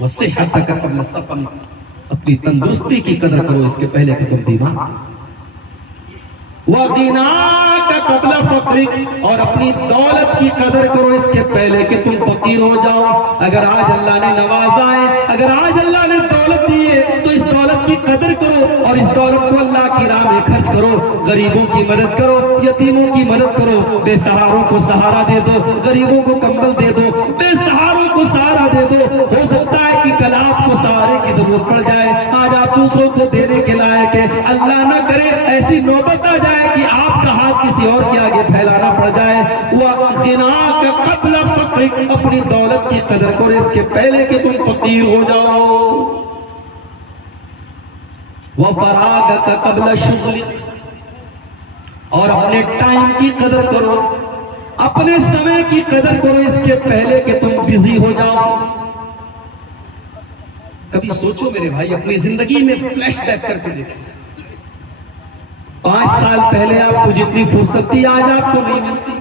وصحتک قبل سقم، اپنی تندرستی کی قدر کرو اس کے پہلے کہ تم بیمار ہو۔ وغناک قبل فقرک، اور اپنی دولت کی قدر کرو اس کے پہلے کہ تم فقیر ہو جاؤ۔ اگر آج اللہ نے نوازا ہے، اگر آج اللہ نے دولت دی ہے تو اس دولت کی قدر کرو اور اس دولت کو اللہ کی راہ میں خرچ کرو۔ غریبوں کی مدد کرو، یتیموں کی مدد کرو، بے سہاروں کو سہارا دے دو، غریبوں کو کمبل دے دو، بے سہاروں کو سہارا دے دو۔ ہو سکتا ہے کہ کل آپ کو سہارے کی ضرورت پڑ جائے، آج آپ دوسروں کو دینے کے لائق ہے، اللہ نہ کرے ایسی نوبت آ جائے کہ آپ کا ہاتھ کسی اور کے آگے پھیلانا پڑ جائے۔ وَغِنَاكَ قَبْلَ فَقْرِكَ، اپنی دولت کی قدر کرو اس کے پہلے کہ تم فقیر ہو جاؤ۔ وَفَرَاغَكَ قَبْلَ شُغْلِكَ، اور اپنے ٹائم کی قدر کرو، اپنے سمے کی قدر کرو اس کے پہلے کہ تم بزی ہو جاؤ۔ کبھی سوچو میرے بھائی، اپنی زندگی میں فلیش بیک کر کے دیکھو، 5 سال پہلے آپ کو جتنی فرصت تھی آج آپ کو نہیں ملتی۔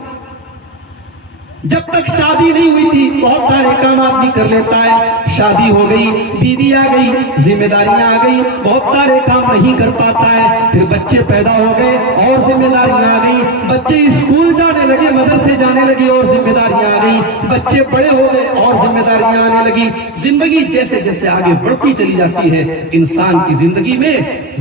جب تک شادی نہیں ہوئی تھی بہت سارے کام آدمی کر لیتا ہے، شادی ہو گئی، بیوی آ گئی، ذمہ داریاں آ گئی، بہت سارے کام نہیں کر پاتا ہے۔ پھر بچے پیدا ہو گئے اور ذمہ داریاں آ گئی، بچے اسکول جانے لگے، مدرسے جانے لگے اور ذمہ داریاں آ گئی، بچے بڑے ہو گئے اور ذمہ داریاں آنے لگی۔ زندگی جیسے جیسے آگے بڑھتی چلی جاتی ہے، انسان کی زندگی میں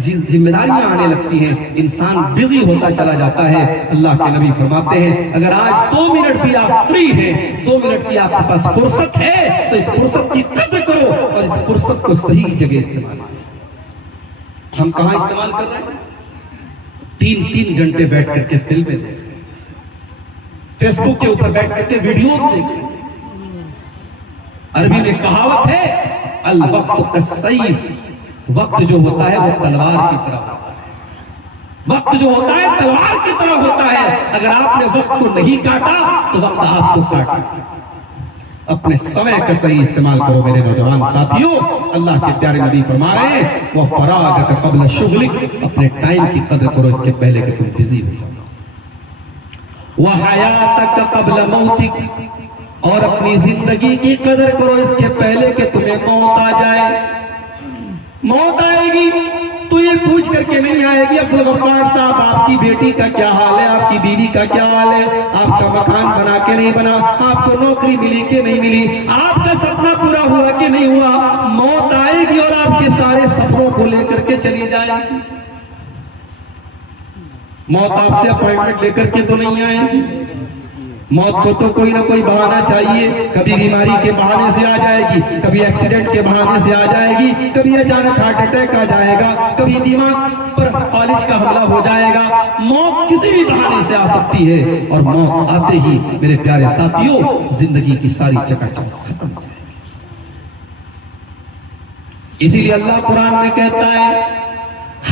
ذمہ داریاں آنے لگتی ہیں، انسان بزی ہوتا چلا جاتا ہے۔ اللہ کے نبی فرماتے ہیں اگر آج 2 منٹ بھی آپ فری ہیں، 2 منٹ کی آپ کے پاس فرصت ہے تو اس فرصت کی قدر کرو اور اس فرصت کو صحیح جگہ استعمال کرو۔ ہم کہاں استعمال کر رہے ہیں؟ 3 گھنٹے بیٹھ کر کے فلمیں دیکھ، فیس بک کے اوپر بیٹھ کر کے ویڈیوز دیکھ۔ عربی میں کہاوت ہے الوقت کالسیف، وقت جو ہوتا ہے وہ تلوار کی طرح ہوتا ہے، وقت جو ہوتا ہے تلوار کی طرح ہوتا ہے۔ اگر آپ نے وقت کو نہیں کاٹا تو وقت آپ کو کاٹا۔ اپنے سمے کا صحیح استعمال کرو میرے نوجوان ساتھیوں۔ اللہ کے پیارے نبی فرما رہے ہیں وَفَرَاغَكَ قَبْلَ شُغْلِكَ، اپنے ٹائم کی قدر کرو اس کے پہلے کہ تم بزی ہو جاؤ۔ وَحَيَاتَكَ قَبْلَ مَوْتِكَ، اور اپنی زندگی کی قدر کرو اس کے پہلے کہ تمہیں موت آ جائے۔ موت آئے گی تو یہ پوچھ کر کے نہیں آئے گی عبدالغفار صاحب آپ کی بیٹی کا کیا حال ہے، آپ کی بیوی کا کیا حال ہے، آپ کا مکان بنا کے نہیں بنا، آپ کو نوکری ملی کہ نہیں ملی، آپ کا سپنا پورا ہوا کہ نہیں ہوا۔ موت آئے گی اور آپ کے سارے سپنوں کو لے کر کے چلی جائے گی۔ موت آپ سے اپوائنٹمنٹ لے کر کے تو نہیں آئے گی، موت کو تو کوئی نہ کوئی بہانہ چاہیے، کبھی بیماری کے بہانے سے آ جائے گی، کبھی ایکسیڈنٹ کے بہانے سے آ جائے گی، کبھی اچانک ہارٹ اٹیک آ جائے گا، کبھی دماغ پر فالج کا حملہ ہو جائے گا۔ موت کسی بھی بہانے سے آ سکتی ہے اور موت آتے ہی میرے پیارے ساتھیوں زندگی کی ساری چکاچوند ختم ہو جائے گی۔ اسی لیے اللہ قرآن میں کہتا ہے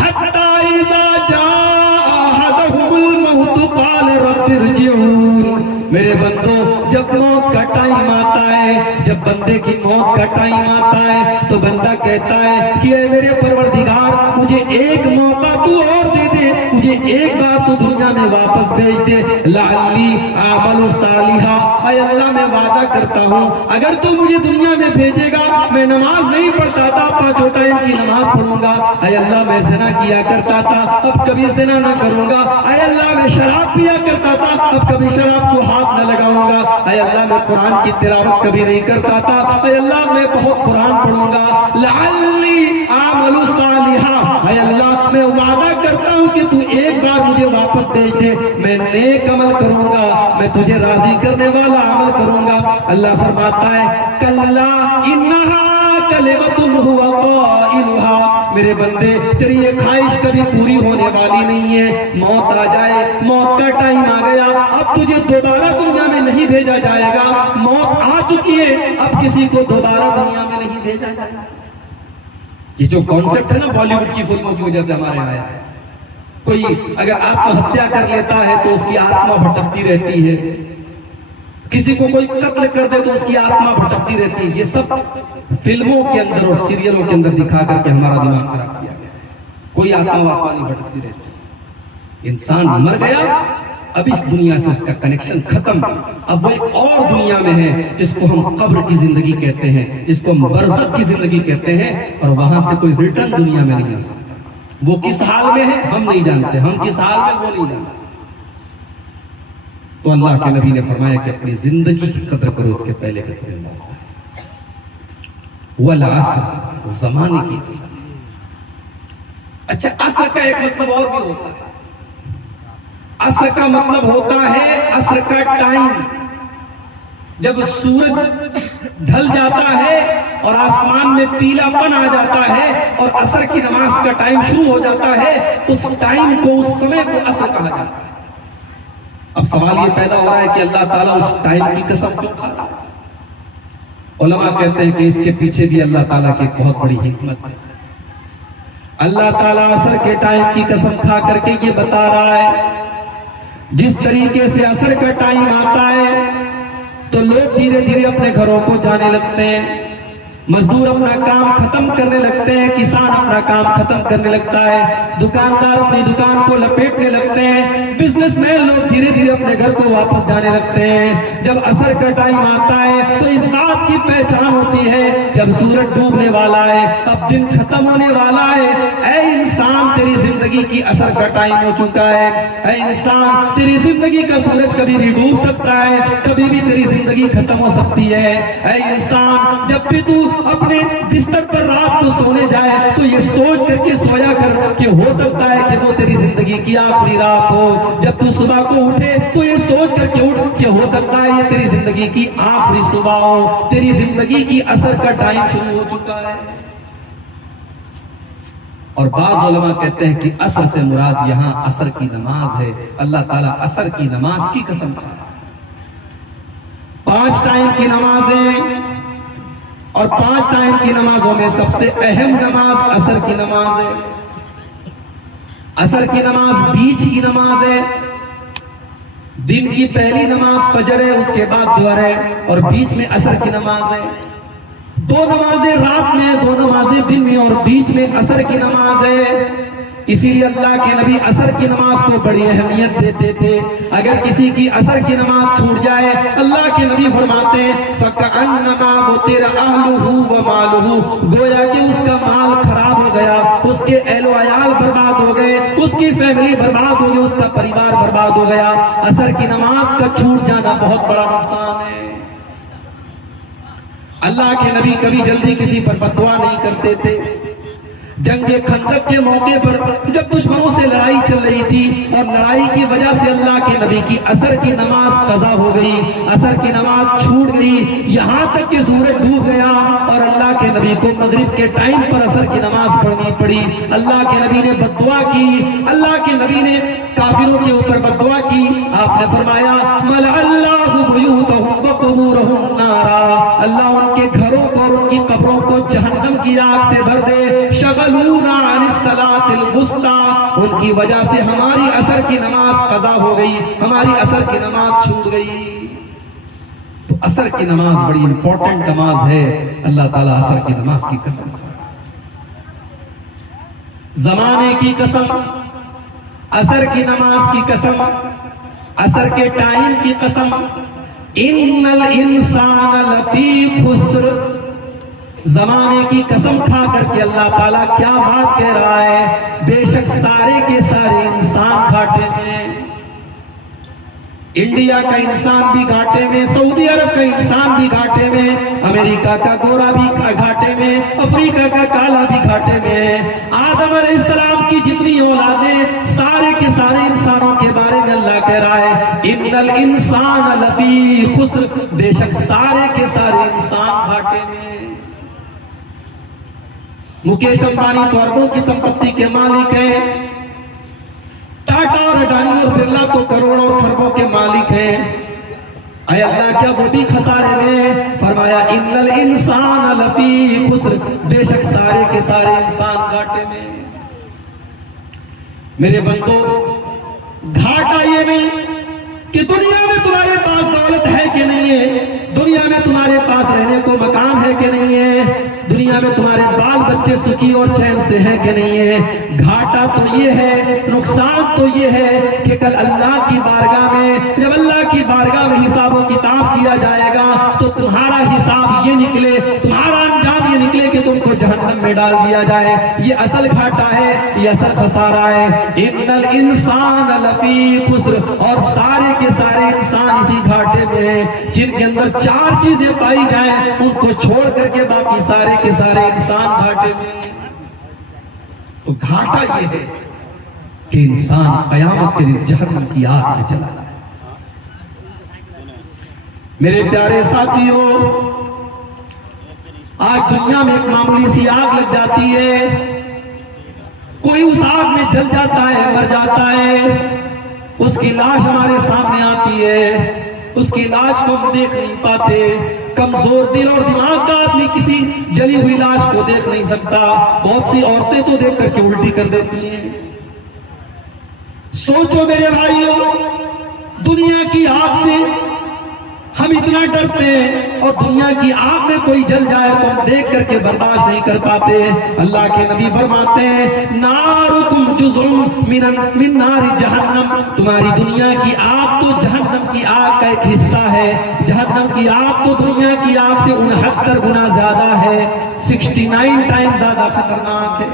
حَتَّى إِذَا جَاءَ أَحَدَهُمُ الْمَوْتُ قَالَ رَبِّ ارْجِعُونِ، میرے بندو جب موت کا ٹائم آتا ہے، جب بندے کی موت کا ٹائم آتا ہے تو بندہ کہتا ہے کہ اے میرے پروردگار مجھے ایک موقع تو اور دے دے، مجھے ایک بار تو دنیا میں واپس بھیج دے، لعلی اعمل صالحا، اے اللہ میں وعدہ کرتا ہوں اگر تو مجھے دنیا میں بھیجے گا، میں نماز نہیں پڑھتا تھا 5 ٹائم کی نماز پڑھوں گا، اے اللہ میں زنا کیا کرتا تھا اب کبھی زنا نہ کروں گا، اے اللہ میں شراب پیا کرتا تھا اب کبھی شراب کو ہاتھ نہ لگاؤں گا، اے اللہ میں قرآن کی تلاوت کبھی نہیں کرتا تھا، اے اللہ میں بہت قرآن پڑھوں گا، لعلی اعمل صالحا، اے اللہ میں وعدہ کرتا ہوں کہ تو ایک بار مجھے واپس بھیج دے، میں نیک عمل کروں گا، میں تجھے راضی کرنے والا عمل کروں گا۔ اللہ فرماتا ہے کلا انہا کلمۃ هو قائلها، میرے بندے تیری یہ خواہش کبھی پوری ہونے والی نہیں ہے، موت آ جائے، موت کا ٹائم آ گیا، اب تجھے دوبارہ دنیا میں نہیں بھیجا جائے گا، موت آ چکی ہے اب کسی کو دوبارہ دنیا میں نہیں بھیجا جائے گا۔ یہ جو کانسیپٹ ہے نا بالی ووڈ کی فلموں کی وجہ سے ہمارے یہاں آیا ہے، کوئی اگر آتم ہتیا کر لیتا ہے تو اس کی آتما بھٹکتی رہتی ہے، کسی کو کوئی قتل کر دے تو اس کی آتما بھٹکتی رہتی ہے، یہ سب فلموں کے اندر اور سیریلوں کے اندر دکھا کر کے ہمارا دماغ خراب کیا گیا ہے، کوئی آتما واپا نہیں بھٹکتی رہتی۔ انسان مر گیا اب اس دنیا سے اس کا کنیکشن ختم، اب وہ ایک اور دنیا میں ہے جس کو ہم قبر کی زندگی کہتے ہیں، جس کو ہم برزخ کی زندگی کہتے ہیں، اور وہاں سے کوئی ریٹرن دنیا میں نہیں آ سکتا۔ وہ کس حال میں ہے ہم نہیں جانتے، ہم کس حال میں وہ نہیں جانتے۔ تو اللہ کے نبی نے فرمایا کہ اپنی زندگی کی قدر کرو اس کے پہلے کہ تمہیں موت آئے۔ والعصر، زمانے کی قسم۔ اچھا، عصر کا ایک مطلب اور بھی ہوتا ہے۔ عصر کا مطلب ہوتا ہے عصر کا ٹائم، جب سورج ڈھل جاتا ہے اور آسمان میں پیلا پن آ جاتا ہے اور عصر کی نماز کا ٹائم شروع ہو جاتا ہے، اس ٹائم کو، اس سمے کو عصر کہا جاتا ہے۔ اب سوال یہ پیدا ہو رہا ہے کہ اللہ تعالیٰ اس ٹائم کی قسم کیوں کھاتا ہے؟ علماء کہتے ہیں کہ اس کے پیچھے بھی اللہ تعالیٰ کی ایک بہت بڑی حکمت ہے۔ اللہ تعالیٰ عصر کے ٹائم کی قسم کھا کر کے یہ بتا رہا ہے، جس طریقے سے عصر کا ٹائم آتا ہے تو لوگ دھیرے دھیرے اپنے گھروں کو جانے لگتے ہیں، مزدور اپنا کام ختم کرنے لگتے ہیں، کسان اپنا کام ختم کرنے لگتا ہے، دکاندار اپنی دکان کو لپیٹنے لگتے ہیں، بزنس مین لوگ دھیرے دھیرے اپنے گھر کو واپس جانے لگتے ہیں۔ جب عصر کا ٹائم آتا ہے تو اس بات کی پہچان ہوتی ہے جب سورج ڈوبنے والا ہے، اب دن ختم ہونے والا ہے، اے انسان تیری زندگی کی عصر کا ٹائم ہو چکا ہے، اے انسان تیری زندگی کا سورج کبھی بھی ڈوب سکتا ہے، کبھی بھی تیری زندگی ختم ہو سکتی ہے۔ اے انسان، جب بھی تو اپنے بستر پر رات کو سونے جائے تو یہ سوچ کر کے سویا کر کہ ہو سکتا ہے کہ وہ تیری زندگی کی آخری رات ہو۔ جب تو صبح کو اٹھے تو یہ سوچ کر کے اٹھ کہ ہو سکتا ہے یہ تیری زندگی کی آخری صبح ہو، تیری زندگی کی عصر کا ٹائم شروع ہو چکا ہے۔ اور بعض علماء کہتے ہیں کہ عصر سے مراد یہاں عصر کی نماز ہے۔ اللہ تعالیٰ عصر کی نماز کی قسم کھا رہا ہے۔ 5 ٹائم کی نمازیں، اور 5 ٹائم کی نمازوں میں سب سے اہم نماز عصر کی نماز ہے۔ عصر کی نماز بیچ کی نماز ہے، دن کی پہلی نماز فجر ہے، اس کے بعد ظہر ہے، اور بیچ میں عصر کی نماز ہے۔ 2 نمازیں رات میں، 2 نمازیں دن میں، اور بیچ میں عصر کی نماز ہے۔ اسی لیے اللہ کے نبی عصر کی نماز کو بڑی اہمیت دیتے تھے۔ اگر کسی کی عصر کی نماز چھوٹ جائے، اللہ کے نبی فرماتے ہیں فَكَأَنَّمَا وُتِرَ أَهْلُهُ وَمَالُهُ، گویا کہ اس کا مال خراب ہو گیا، اس کے اہل و عیال برباد ہو گئے، اس کی فیملی برباد ہو گئی، اس کا پریوار برباد ہو گیا۔ عصر کی نماز کا چھوٹ جانا بہت بڑا نقصان ہے۔ اللہ کے نبی کبھی جلدی کسی پر بد دعا نہیں کرتے تھے۔ جنگ خندق کے موقع پر جب دشمنوں سے لڑائی چل رہی تھی اور لڑائی کی وجہ سے اللہ کے نبی کی عصر کی نماز قضا ہو گئی، عصر کی نماز چھوٹ گئی، یہاں تک کہ سورج ڈوب گیا اور اللہ کے نبی کو مغرب کے ٹائم پر عصر کی نماز پڑھنی پڑی۔ اللہ کے نبی نے بد دعا کی، اللہ کے نبی نے کافروں کے اوپر بد دعا کی۔ آپ نے فرمایا مَلَعَ اللَّهُ بُيُوتَهُمْ وَقُبُورَهُمْ نَارًا، اللہ ان کے گھروں کو اور ان کی قبروں کو جہنم کی آگ سے بھر دے۔ شغلونا عن الصلاة الوسطى، ان کی وجہ سے ہماری عصر کی نماز قضا ہو گئی، ہماری عصر کی نماز چھوٹ گئی۔ تو عصر کی نماز بڑی امپورٹنٹ نماز ہے۔ اللہ تعالیٰ عصر کی نماز کی قسم، زمانے کی قسم، عصر کی نماز کی قسم، عصر کے ٹائم کی قسم، ان الانسان لفی خسر، زمانے کی قسم کھا کر کے اللہ تعالیٰ کیا بات کہہ رہا ہے؟ بے شک سارے کے سارے انسان گھاٹے میں، انڈیا کا انسان بھی گھاٹے میں، سعودی عرب کا انسان بھی گھاٹے میں، امریکہ کا گورا بھی گھاٹے میں، افریقہ کا کالا بھی گھاٹے میں، آدم علیہ السلام کی جتنی اولادیں، سارے کے سارے انسانوں کے بارے میں اللہ کہہ رہا ہے ان الانسان لفی خسر، بے شک سارے کے سارے انسان گھاٹے میں۔ مکیش امبانی تو اربوں کی سمپتی کے مالک ہیں، ٹاٹا اور اڈانی اور برلا تو کروڑوں اور خربوں کے مالک ہیں۔ اے اللہ کیا وہ بھی خسارے میں؟ فرمایا ان الانسان لفی خسر، بے شک سارے کے سارے انسان گھاٹے میں۔ میرے بندو، گھاٹا یہ نہیں کہ دنیا میں تمہارے پاس دولت ہے کہ نہیں ہے، دنیا میں تمہارے پاس رہنے کو مکان ہے کہ نہیں ہے، دنیا میں تمہارے بال بچے بچے سکھی اور چین سے ہیں کہ نہیں ہے؟ گھاٹا تو یہ ہے، نقصان تو یہ ہے کہ کل اللہ کی بارگاہ میں جب اللہ کی بارگاہ میں حساب و کتاب کیا جائے گا تو تمہارا حساب یہ نکلے، تمہارا انجام یہ نکلے کہ تم کو جہنم میں ڈال دیا جائے۔ یہ اصل گھاٹا ہے، یہ اصل خسارہ ہے۔ ان الانسان لفی خسر، اور سارے کے سارے انسان اسی گھاٹے میں ہیں جن کے اندر 4 چیزیں پائی جائیں ان کو چھوڑ کر کے باقی سارے کے سارے انسان گھاٹے میں ہیں۔ تو گھاٹا یہ ہے کہ انسان قیامت کے دن جہنم کی آگ میں چلا جائے۔ میرے پیارے ساتھیوں، آج دنیا میں ایک معمولی سی آگ لگ جاتی ہے، کوئی اس آگ میں جل جاتا ہے، مر جاتا ہے، اس کی لاش ہمارے سامنے آتی ہے، اس کی لاش کو ہم دیکھ نہیں پاتے۔ کمزور دل اور دماغ کا آدمی کسی جلی ہوئی لاش کو دیکھ نہیں سکتا، بہت سی عورتیں تو دیکھ کر کے الٹی کر دیتی ہیں۔ سوچو میرے بھائیوں، دنیا کی آگ سے ہم اتنا ڈرتے ہیں اور دنیا کی آگ میں کوئی جل جائے تو ہم دیکھ کر کے برداشت نہیں کر پاتے۔ اللہ کے نبی فرماتے ہیں نارکم جزء من نار جہنم، تمہاری دنیا کی آگ تو جہنم کی آگ کا ایک حصہ ہے۔ جہنم کی آگ تو دنیا کی آگ سے 69 گنا زیادہ ہے، 69 ٹائم زیادہ خطرناک ہے۔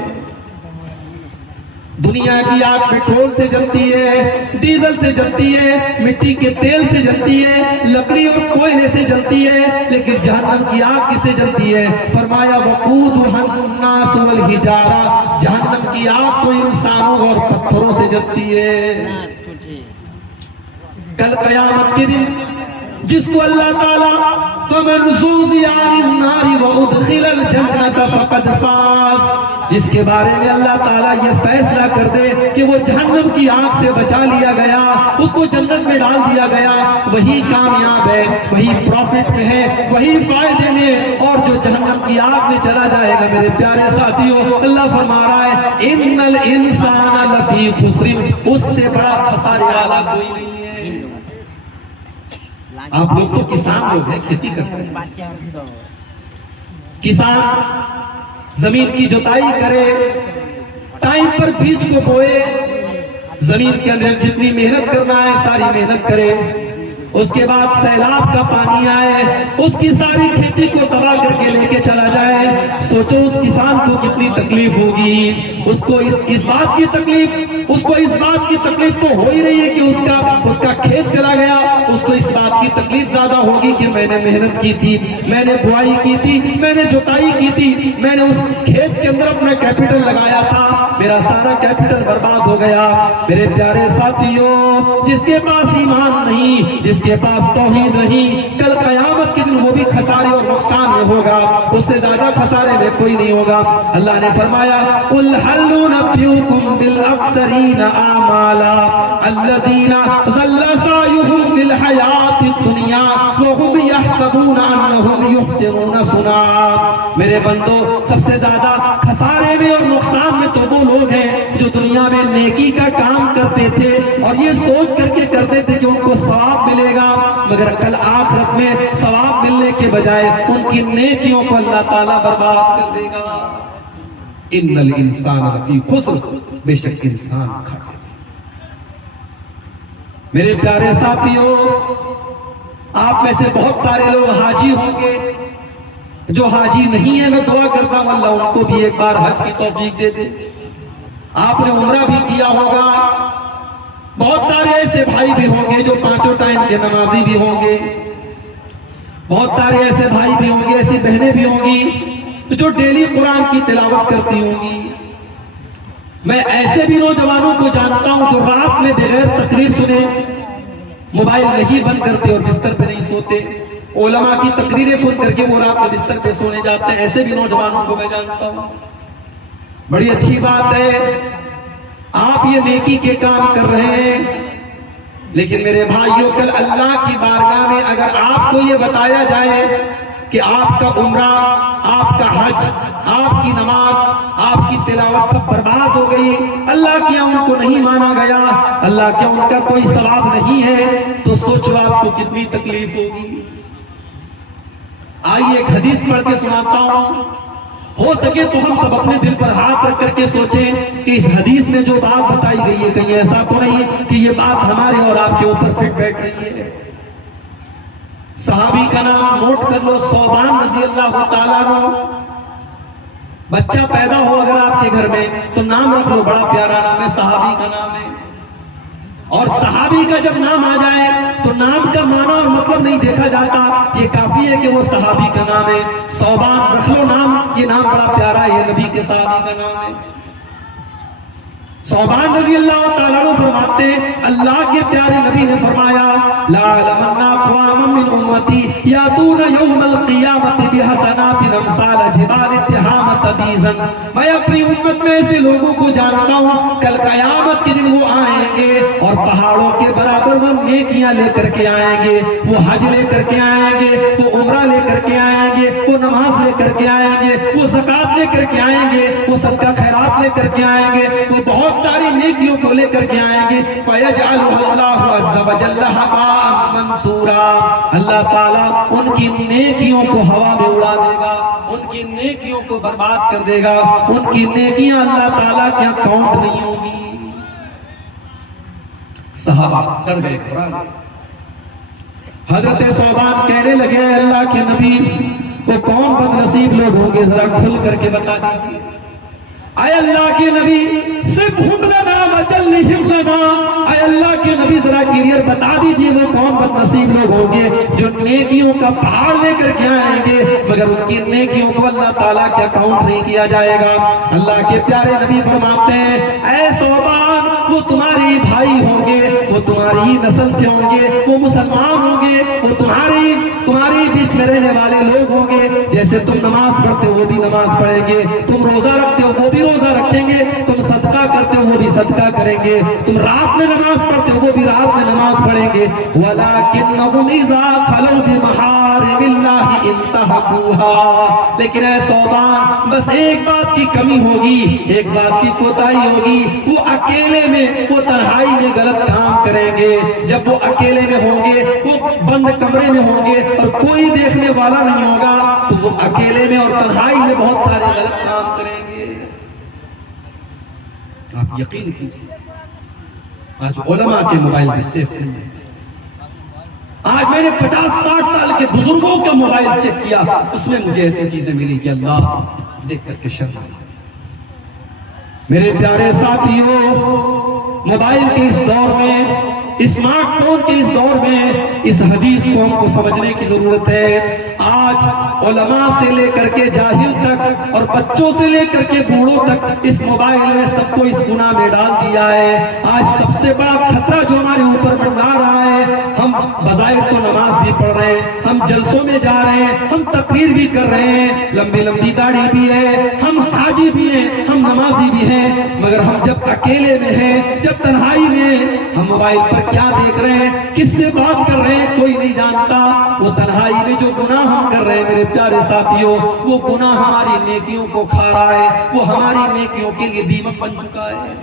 دنیا کی آگ پیٹرول سے جلتی ہے، ڈیزل سے جلتی ہے، مٹی کے تیل سے جلتی ہے، لکڑی اور کوئلے سے جلتی ہے، لیکن جہنم کی آگ کس سے جلتی ہے؟ فرمایا وقودھا الناس والحجارہ، جہنم کی آگ تو انسانوں اور پتھروں سے جلتی ہے۔ کل قیامت کے دن جس کو اللہ تعالیٰ فَمَنْ زُحْزِحَ عَنِ النَّارِ وَأُدْخِلَ الْجَنَّةَ فَقَدْ فَازَ، جس کے بارے میں اللہ تعالیٰ یہ فیصلہ کر دے کہ وہ جہنم کی آگ سے بچا لیا گیا، اس کو جنت میں ڈال دیا گیا، وہی کامیاب ہے، وہی پروفٹ میں ہے، وہی فائدے میں۔ اور جو جہنم کی آگ میں چلا جائے گا میرے پیارے ساتھیوں، اللہ فرما رہا ہے ان الانسان لفی خسر، اس سے بڑا خسارے والا کوئی نہیں ہے۔ آپ لوگ تو کسان لوگ ہیں، کھیتی کرتے ہیں، کسان زمین کی جوتائی کرے، ٹائم پر بیج کو بوئے، زمین کے اندر جتنی محنت کرنا ہے ساری محنت کرے، اس کے بعد سیلاب کا پانی آئے، اس کی ساری کھیتی کو تباہ کر کے لے کے چلا جائے۔ سوچو اس کسان کو کتنی تکلیف ہوگی، اس کو اس بات کی تکلیف تو ہو ہی رہی ہے کہ اس کا کھیت چلا گیا، اس کو اس بات کی تکلیف زیادہ ہوگی کہ میں نے محنت کی تھی، میں نے بوائی کی تھی، میں نے جوتائی کی تھی، میں نے اس کھیت کے اندر اپنا کیپٹل لگایا تھا، میرا سارا کیپٹل برباد ہو گیا۔ میرے پیارے ساتھیوں، جس کے پاس ایمان نہیں، جس کے پاس توحید نہیں، کل قیامت کے دن وہ بھی خسارے اور نقصان میں ہوگا، اس سے زیادہ خسارے میں کوئی نہیں ہوگا۔ اللہ نے فرمایا قُلْ هَلْ نُنَبِّئُكُم بِالْأَخْسَرِينَ أَعْمَالًا الَّذِينَ ضَلَّ سَعْيُهُمْ فِي الْحَيَاةِ الدُّنْيَا وَهُمْ يَحْسَبُونَ أَنَّهُمْ يُحْسِنُونَ صُنْعًا۔ میرے بندو، سب سے زیادہ خسارے میں اور نقصان میں تو وہ لوگ ہیں جو دنیا میں نیکی کا کام کرتے تھے اور یہ سوچ کر کے کرتے تھے کہ ان کو ثواب ملے گا، مگر کل آخرت میں ثواب ملنے کے بجائے ان کی نیکیوں کو اللہ تعالیٰ برباد کر دے گا۔ ان الانسان لفی خسر، بے شک انسان کھاٹے۔ میرے پیارے ساتھیوں، آپ میں سے بہت سارے لوگ حاجی ہوں گے، جو حاجی نہیں ہے میں دعا کرتا ہوں اللہ ان کو بھی ایک بار حج کی توفیق دے دے۔ آپ نے عمرہ بھی کیا ہوگا، بہت سارے ایسے بھائی بھی ہوں گے جو 5 ٹائم کے نمازی بھی ہوں گے، بہت سارے ایسے بھائی بھی ہوں گے، ایسی بہنیں بھی ہوں گی جو ڈیلی قرآن کی تلاوت کرتی ہوں گی۔ میں ایسے بھی نوجوانوں کو جانتا ہوں جو رات میں بغیر تقریر سنے موبائل نہیں بند کرتے اور بستر پہ نہیں سوتے، علماء کی تقریریں سن کر کے وہ رات میں بستر پہ سونے جاتے ہیں۔ ایسے بھی نوجوانوں کو میں جانتا ہوں۔ بڑی اچھی بات ہے، آپ یہ نیکی کے کام کر رہے ہیں، لیکن میرے بھائیوں کل اللہ کی بارگاہ میں اگر آپ کو یہ بتایا جائے کہ آپ کا عمرہ، آپ کا حج، آپ کی نماز، آپ کی تلاوت سب برباد ہو گئی، اللہ کیا ان کو نہیں مانا گیا، اللہ کیا ان کا کوئی ثواب نہیں ہے، تو سوچو آپ کو کتنی تکلیف ہوگی۔ آئیے ایک حدیث پڑھ کے سناتا ہوں۔ ہو سکے تو ہم سب اپنے دل پر ہاتھ رکھ کر کے سوچیں کہ اس حدیث میں جو بات بتائی گئی ہے کہیں ایسا تو نہیں کہ یہ بات ہمارے اور آپ کے اوپر فٹ بیٹھ رہی ہے۔ صحابی کا نام نوٹ کر لو، ثوبان رضی اللہ تعالیٰ عنہ۔ بچہ پیدا ہو اگر آپ کے گھر میں تو نام رکھ لو، بڑا پیارا نام ہے، صحابی کا نام ہے۔ اور صحابی کا جب نام آ جائے تو نام کا معنی اور مطلب نہیں دیکھا جاتا، یہ کافی ہے کہ وہ صحابی کا نام ہے۔ ثوبان رکھ لو نام، یہ نام بڑا پیارا ہے، یہ نبی کے صحابی کا نام ہے۔ ثوبان رضی اللہ تعالیٰ عنہ فرماتے ہیں اللہ کے پیارے نبی نے فرمایا لا لمن اقوام من امتی یاتون یوم القیامت بحسنات امثال جبال التحامۃ بیزا، میں اپنی امت میں ایسے لوگوں کو جانتا ہوں کل قیامت کے دن وہ آئیں گے اور پہاڑوں کے برابر وہ نیکیاں لے کر کے آئیں گے، وہ حج لے کر کے آئیں گے، وہ عمرہ لے کر کے آئیں گے، وہ نماز لے کر کے آئیں گے، وہ زکوٰۃ لے کر کے آئیں گے، وہ صدقہ خیرات لے کر کے آئیں گے، وہ بہت ساری نیکیوں کو لے کر کے آئیں گے۔ فَيَجْعَلُهُ اللَّهُ عَزَّ وَجَلَّ هَبَاءً مَنْثُورًا، اللہ تعالیٰ ان کی نیکیوں کو ہوا میں اڑا دے گا، ان کی نیکیوں کو برباد کر دے گا، ان کی نیکیاں اللہ تعالیٰ کیا کاؤنٹ نہیں ہوگی۔ صحابہ ڈر گئے، گھبرا گئے۔ حضرت ثوبان کہنے لگے اللہ کے نبی وہ کون بد نصیب لوگ ہوں گے، ذرا کھل کر کے بتا دیجیے۔ اے اللہ کے نبی صرف ہم لنا وجلہم لنا، اے اللہ کے نبی ذرا کلیئر بتا دیجئے وہ کون بد نصیب لوگ ہوں گے جو نیکیوں کا پہاڑ لے کر کے آئیں گے مگر ان کی نیکیوں کو اللہ تعالیٰ کیا کاؤنٹ نہیں کیا جائے گا۔ اللہ کے پیارے نبی فرماتے ہیں اے ثوبان وہ تمہارے بھائی ہوں گے، وہ تمہاری نسل سے ہوں گے، وہ مسلمان ہوں گے، وہ تمہاری بیچ میں رہنے والے لوگ ہوں گے، جیسے تم نماز پڑھتے ہو وہ بھی نماز پڑھیں گے، تم روزہ رکھتے ہو وہ بھی روزہ رکھیں گے، تم صدقہ کرتے ہو وہ بھی صدقہ کریں گے، تم رات میں نماز پڑھتے ہو وہ بھی رات میں نماز پڑھیں گے۔ وَلَكِنَّهُمْ إِذَا خَلَوْا بِمَحَارِمِ اللَّهِ انتهكوها، لیکن اے ثوبان بس ایک بات کی کمی ہوگی، ایک بات کی کوتاہی ہوگی، وہ اکیلے میں وہ تنہائی میں غلط کام کریں گے۔ جب وہ اکیلے میں ہوں گے، وہ بند کمرے میں ہوں گے اور کوئی دیکھنے والا نہیں ہوگا تو وہ اکیلے میں اور تنہائی میں بہت سارے غلط کام کریں گے۔ آپ یقین کیجیے آج علماء کے موبائل بھی سیف نہیں ہے۔ آج میں نے 50-60 سال کے بزرگوں کا موبائل چیک کیا، اس میں مجھے ایسی چیزیں ملی کہ اللہ دیکھ کر کے شرم آئی۔ میرے پیارے ساتھیوں، موبائل کے اس دور میں، اسمارٹ فون کے اس دور میں اس حدیث کو ہم کو سمجھنے کی ضرورت ہے۔ آج علماء سے لے کر کے جاہل تک اور بچوں سے لے کر کے بوڑھوں تک اس موبائل نے سب کو اس گناہ میں ڈال دیا ہے۔ آج سب سے بڑا خطرہ جو ہمارے اوپر منڈرا رہا ہے، ہم بظاہر تو نماز بھی پڑھ رہے ہیں، ہم جلسوں میں جا رہے ہیں، ہم تقریر بھی کر رہے ہیں، لمبی لمبی داڑھی بھی ہے، ہم حاجی بھی ہیں، ہم نمازی بھی ہیں، مگر ہم جب اکیلے میں ہیں، جب تنہائی میں ہیں، ہم موبائل پر کیا دیکھ رہے ہیں، کس سے بات کر رہے ہیں کوئی نہیں جانتا۔ وہ تنہائی میں جو گناہ ہم کر رہے ہیں میرے پیارے ساتھیوں، وہ گناہ ہماری نیکیوں کو کھا رہا ہے، وہ ہماری نیکیوں کے لیے دیمک بن چکا ہے۔